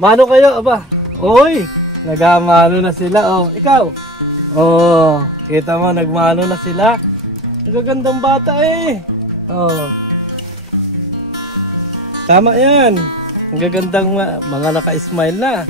Mano kayo, aba? Oy, nagamano na sila, oh. Ikaw? Oh, kita mo, nagmano na sila. Ang gagandang bata eh. Oh. Tama yan. Ang gagandang mga naka-smile na.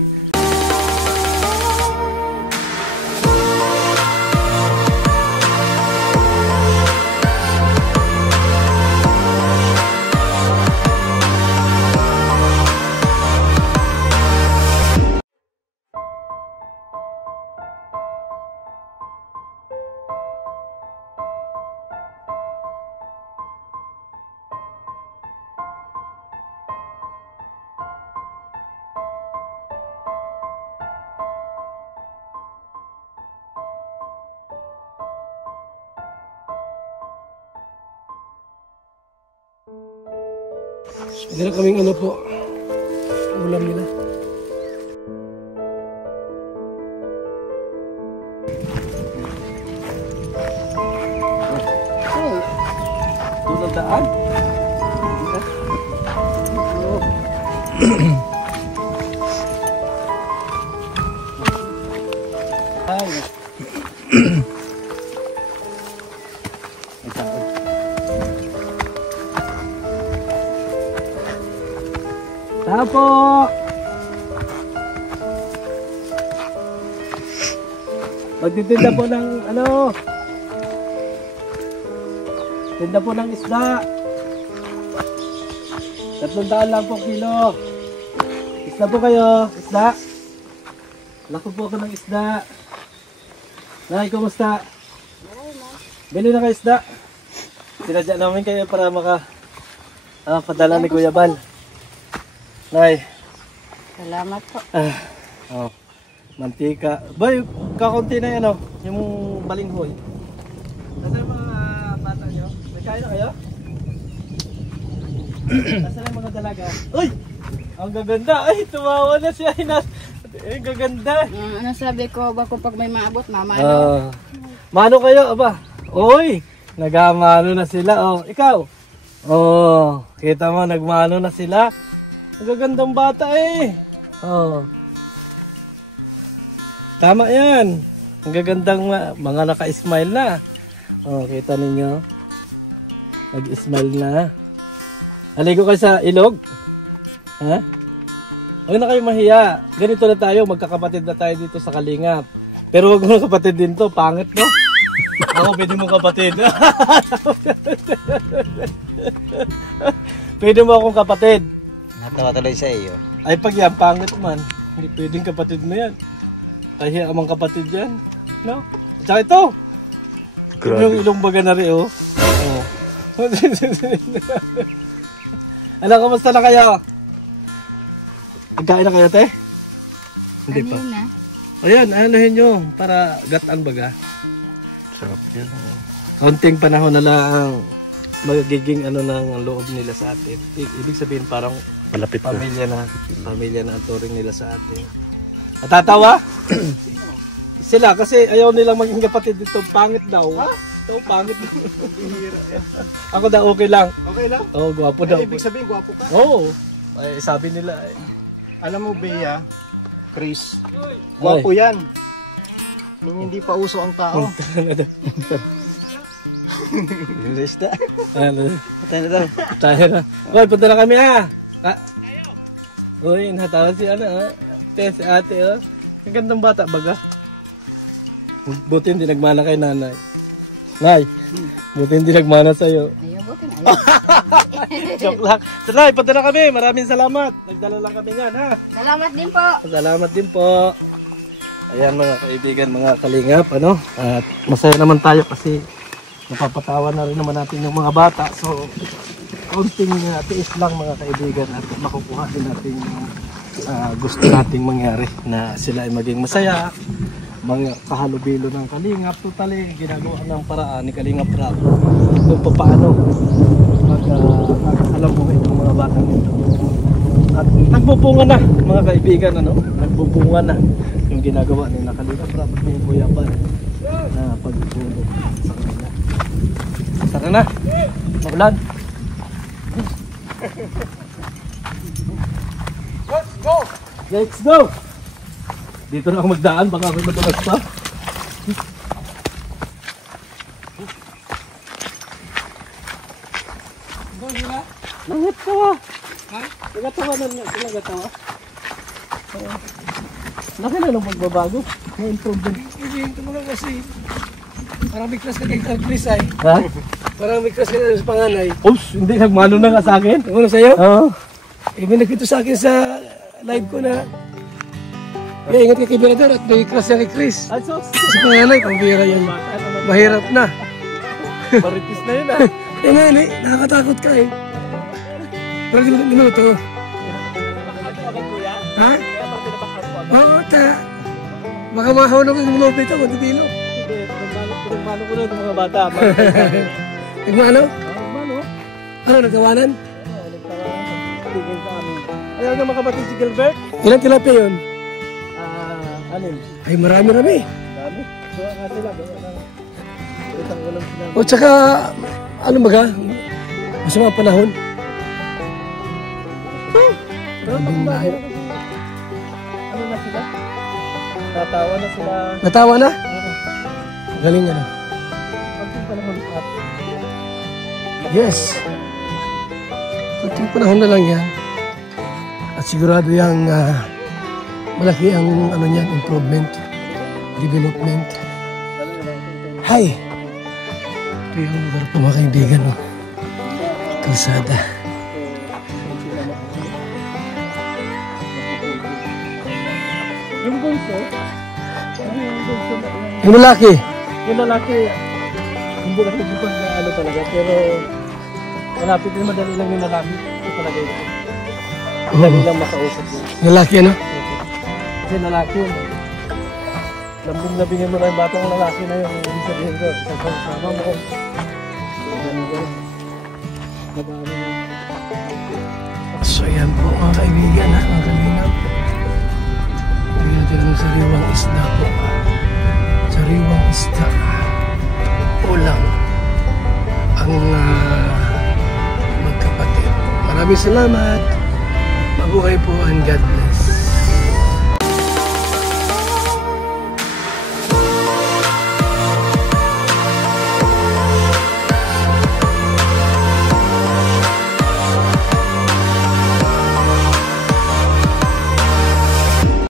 Meron kaming ano po, ulam nila. Doon ang daan. Ay. Tapo. Magtitinda po ng ano? Tinda po ng isda. 300 lang po kilo. Isda po kayo, isda. Lako po ako ng isda. Nay, kumusta? Bili na kayo isda. Sinadya namin kayo para padala ni Kuya Bal. Nay. Salamat po. Oh. Mantika. Boy, kakunti na yan, oh. Yung balinghoy. Nasaan mga bata nyo? Nagkain na kayo? Nasaan ang mga dalaga? Uy! Ang gaganda. Ay, tumawa na siya. Ang gaganda. Ano sabi ko, bako pag may maabot, mama. Mano kayo, aba? Uy! Nagamano na sila, oh. Ikaw? Oh, kita mo, nagmano na sila. Ang gagandang bata eh. Oh. Tama yan. Ang gagandang mga naka-smile na. Oh, kita ninyo. Nag-smile na. Aligo kayo sa ilog? Ha? Huwag na kayo mahiya. Ganito na tayo. Magkakapatid na tayo dito sa Kalingap. Pero huwag mo na kapatid din to. Pangit, no? Ako, pwede mo kapatid. Pwede mo akong kapatid. Natawa tuloy sa iyo. Ay pag yan, pangit man. Hindi pwedeng kapatid mo yan. Kaya amang kapatid yan. No? At saka ito. Yung ilong baga na rin, oh. Oh. Ano, kamusta na kayo? Nagkain na kayo, te? Hindi pa. Na? Ayan, anahin nyo. Para gataan baga. Sarap yan. Kaunting panahon na lang magiging ano ng loob nila sa atin. Ibig sabihin parang malapit pamilya na. Pamilya na ang turing nila sa atin. Natatawa? Sila kasi ayaw nilang maging kapatid dito. Pangit daw. Ha? Ito pangit. Ako daw okay lang. Okay lang? Oo, gwapo daw. Ibig sabihin gwapo ka? Oo. Ay, sabi nila eh. Alam mo, Bea, Chris, gwapo yan. Nung hindi pa uso ang tao. Lista. Ano? Tayo na daw. Tayo na. Hoy, punta na kami ha. Uy, natawa si ano ha. Si ate oh. Ang gandang bata baga. Buti hindi nagmana kay nanay. Nay, buti hindi nagmana sa'yo. Ayaw, buti na. Ayaw. Joke lang. So, Nay, punta na kami. Maraming salamat. Nagdala lang kami nga ha. Salamat din po. Salamat din po. Ayan mga kaibigan, mga kalingap, ano? At masaya naman tayo kasi napapatawa na rin naman natin yung mga bata. So, kaunting tiis lang mga kaibigan at makukuha din natin yung gusto nating mangyari na sila ay maging masaya. Mga kahalubilo ng Kalingap, totally ginagawa ng paraan ni Kalingap Rap kung paano alam mo itong mga batang ito. At nagbubunga na mga kaibigan, ano? Nagbubunga na yung ginagawa ni Kalingap Rap at ni Kuya Bal na pagtulong sa kanila. Tara na, maulan. Let's go! Let's go! Dito na ako magdaan, baka ako matulas pa. Nangatawa. Ha? Nangatawa na nangatawa. Laki na lang magbabago. May improvement. Hindi mo lang kasi parang may class ka kay Chris ay. Ha? Parang may class ka sa panganay. Oops, hindi. Nagmano na nga sa akin. Ano sa'yo? Oo. Eh, may nagkwento sa akin sa live ko na ingat kay Kibirador at may class niya kay Chris. Ay, sos. Sa panganay, pambira yan. Mahirap na. Maritis na yun ah. Eh nga, nakakatakot ka eh. Pero di mo minuto. Ha? Oo, baka mahulog ang mga dito, matutilo. Hindi, pinagmano ko na yung mga bata. Nagmano? Nagmano? Ano, nagkawanan? Tigil sa amin. Ayaw na makapatid si Gilbert? Ilan tilapia yun? Anim. Ay, marami-rami. Dami. So, nga sila. Itang ko lang sila. O tsaka, ano baga? Masama ang panahon. Pero pagbahay na kasi, ano na sila? Tatawa na sila. Natawa na? Galing ano. Pagting panahon at Yes. Kunting panahon na lang yan. At sigurado yung malaki ang ano niyan, improvement, development. Hi! Ito yung lugar po mga kaibigan. Oh. Kalsada. yung bunso, Yung lalaki, yung lalaki, hindi kasi bukod na ano talaga, pero malapit din madali lang yung lalaki. Ito talaga yun. Madali lang makausap yun. lalaki ano? Kasi lalaki yun. Lambing-labingin mo na yung batang lalaki na yun. Yung sabihin ko, isang kasama mo ko. So yan po mga kaibigan ha, mga kalingap. Bigyan natin ng sariwang isda po. Sariwang isda. Ulam. Ang magkapatid. Maraming salamat. Mabuhay po and God bless.